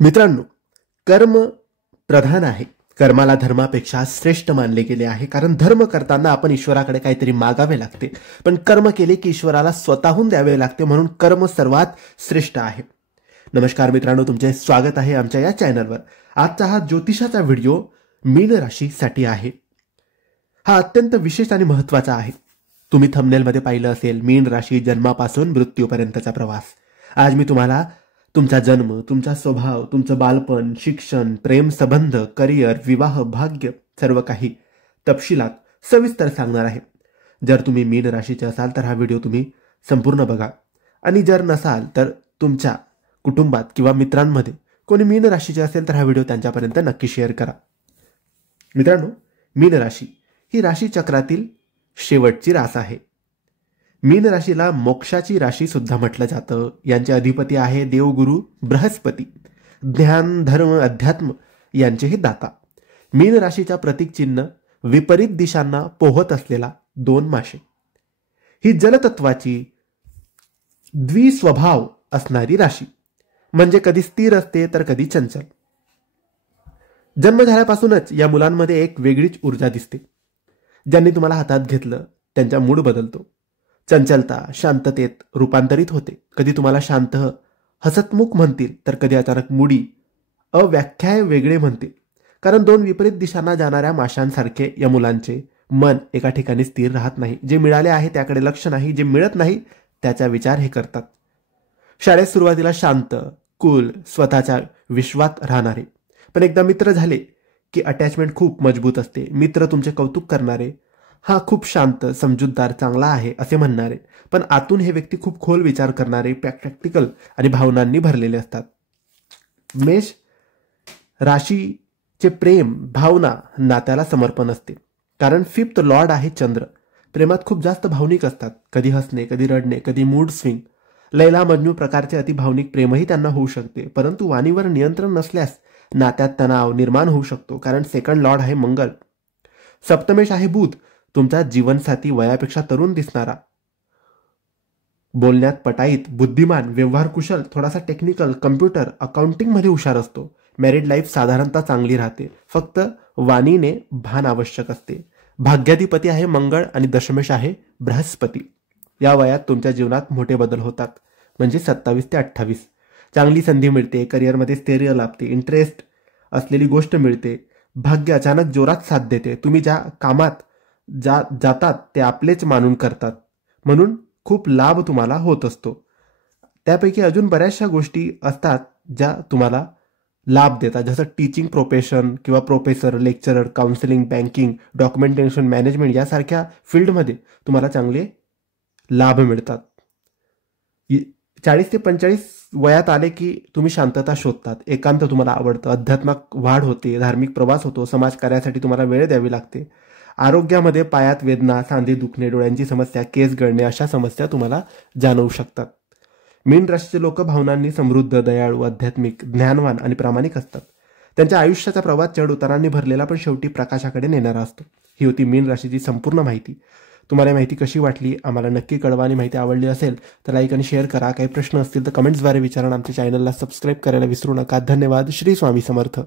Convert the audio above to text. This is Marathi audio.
मित्रांनो, कर्म प्रधान आहे. कर्माला धर्मापेक्षा श्रेष्ठ मानले गेले आहे, कारण धर्म करताना आपण ईश्वराकडे काहीतरी मागावे लागते, पण कर्म केले की ईश्वराला स्वतःहून द्यावे लागते, म्हणून कर्म सर्वात श्रेष्ठ आहे. नमस्कार मित्रांनो, तुमचे स्वागत आहे आमच्या या चॅनलवर. आजचा हा ज्योतिषाचा व्हिडिओ मीन राशीसाठी आहे. हा अत्यंत विशेष आणि महत्त्वाचा आहे. तुम्ही थंबनेलमध्ये पाहिलं असेल, मीन राशी जन्मापासून मृत्यूपर्यंतचा प्रवास. आज मी तुम्हाला तुमचा जन्म, तुमचा स्वभाव, तुमचं बालपण, शिक्षण, प्रेम संबंध, करिअर, विवाह, भाग्य सर्व काही तपशिलात सविस्तर सांगणार आहे. जर तुम्ही मीन राशीचे असाल तर हा व्हिडिओ तुम्ही संपूर्ण बघा, आणि जर नसाल तर तुमच्या कुटुंबात किंवा मित्रांमध्ये कोणी मीन राशीचे असेल तर हा व्हिडिओ त्यांच्यापर्यंत नक्की शेअर करा. मित्रांनो, मीन राशी ही राशी चक्रातील शेवटची रास आहे. मीन राशीला मोक्षाची राशी सुद्धा म्हटलं जातं. यांचे अधिपती आहे देवगुरु बृहस्पती, ज्ञान, धर्म, अध्यात्म यांचेही दाता. मीन राशीच्या प्रतीक चिन्ह विपरीत दिशांना पोहत असलेला 2 मासे. ही जलतत्वाची द्विस्वभाव असणारी राशी, म्हणजे कधी स्थिर असते तर कधी चंचल. जन्म झाल्यापासूनच या मुलांमध्ये एक वेगळीच ऊर्जा दिसते. ज्यांनी तुम्हाला हातात घेतलं त्यांचा मूड बदलतो. चंचलता शांततेत रूपांतरित होते. कधी तुम्हाला शांत हसतमुख म्हणतील तर कधी अचानक मुडी अव्याख्याय वेगळे म्हणतील. कारण 2 विपरीत दिशांना जाणाऱ्या माशांसारखे या मुलांचे मन एका ठिकाणी स्थिर राहत नाही. जे मिळाले आहे त्याकडे लक्ष नाही, जे मिळत नाही त्याचा विचार हे करतात. शाळेत सुरुवातीला शांत, कूल, स्वतःच्या विश्वात राहणारे, पण एकदा मित्र झाले की अटॅचमेंट खूप मजबूत असते. मित्र तुमचे कौतुक करणारे, हा खूप शांत, समजूतदार, चांगला आहे असे म्हणणारे, पण आतून हे व्यक्ती खूप खोल विचार करणारे, प्रॅक्टिकल आणि भावनांनी भरलेले असतात. मेष राशीचे प्रेम, भावना, नात्याला समर्पण असते. कारण 5th लॉर्ड आहे चंद्र. प्रेमात खूप जास्त भावनिक असतात. कधी हसणे, कधी रडणे, कधी मूड स्विंग. लैला मजनू प्रकारचे अतिभावनिक प्रेमही त्यांना होऊ शकते. परंतु वाणीवर नियंत्रण नसल्यास नात्यात तणाव निर्माण होऊ शकतो. कारण 2nd लॉर्ड आहे मंगळ. सप्तमेश आहे बुध, तुमचा जीवनसाथी, वयापेक्षा तरुण दिसणारा, बोलण्यात पटाईत, बुद्धिमान, व्यवहार कुशल, थोडासा टेक्निकल, कम्प्युटर, अकाउंटिंग मध्ये हुशार असतो. मॅरिड लाईफ साधारणतः चांगली राहते. फक्त वाणीने भान आवश्यक असते. भाग्याधिपती आहे मंगळ आणि दशमेश आहे बृहस्पती. या वयात तुमच्या जीवनात मोठे बदल होतात, म्हणजे 27 ते 28. चांगली संधी मिळते, करिअरमध्ये स्थैर्य लाभते, इंटरेस्ट असलेली गोष्ट मिळते, भाग्य अचानक जोरात साथ देते. तुम्ही ज्या कामात जातात ते आपलेच मानून करतात, म्हणून खूप लाभ तुम्हाला होत असतो. त्यापैकी अजून बऱ्याचशा गोष्टी असतात ज्या तुम्हाला लाभ देतात, जसं टीचिंग प्रोफेशन किंवा professor, lecturer, counselling, banking, documentation, management यासारख्या फील्डमध्ये तुम्हाला चांगले लाभ मिळतात. 40 ते 45 वयात आले की तुम्ही शांतता शोधतात, एकांत तुम्हाला आवडतं, अध्यात्मात वाढ होते, धार्मिक प्रवास होतो, समाजकार्यासाठी तुम्हाला वेळ द्यावी लागते. आरोग्यामध्ये पायात वेदना, सांधे दुखणे, डोळ्यांची समस्या, केस गळणे अशा समस्या तुम्हाला जाणवू शकतात. मीन राशीचे लोक भावनांनी समृद्ध, दयाळू, आध्यात्मिक, ज्ञानवान आणि प्रामाणिक असतात. त्यांच्या आयुष्याचा प्रवास चढ उतारांनी भरलेला पण शेवटी प्रकाशाकडे नेणारा असतो. ही होती मीन राशीची संपूर्ण माहिती. तुम्हाला माहिती कशी वाटली आम्हाला नक्की कळवा, आणि माहिती आवडली असेल तर लाईक आणि शेअर करा. काही प्रश्न असतील तर कमेंट्सद्वारे विचारा. आमच्या चॅनलला सबस्क्राईब करायला विसरू नका. धन्यवाद. श्री स्वामी समर्थ.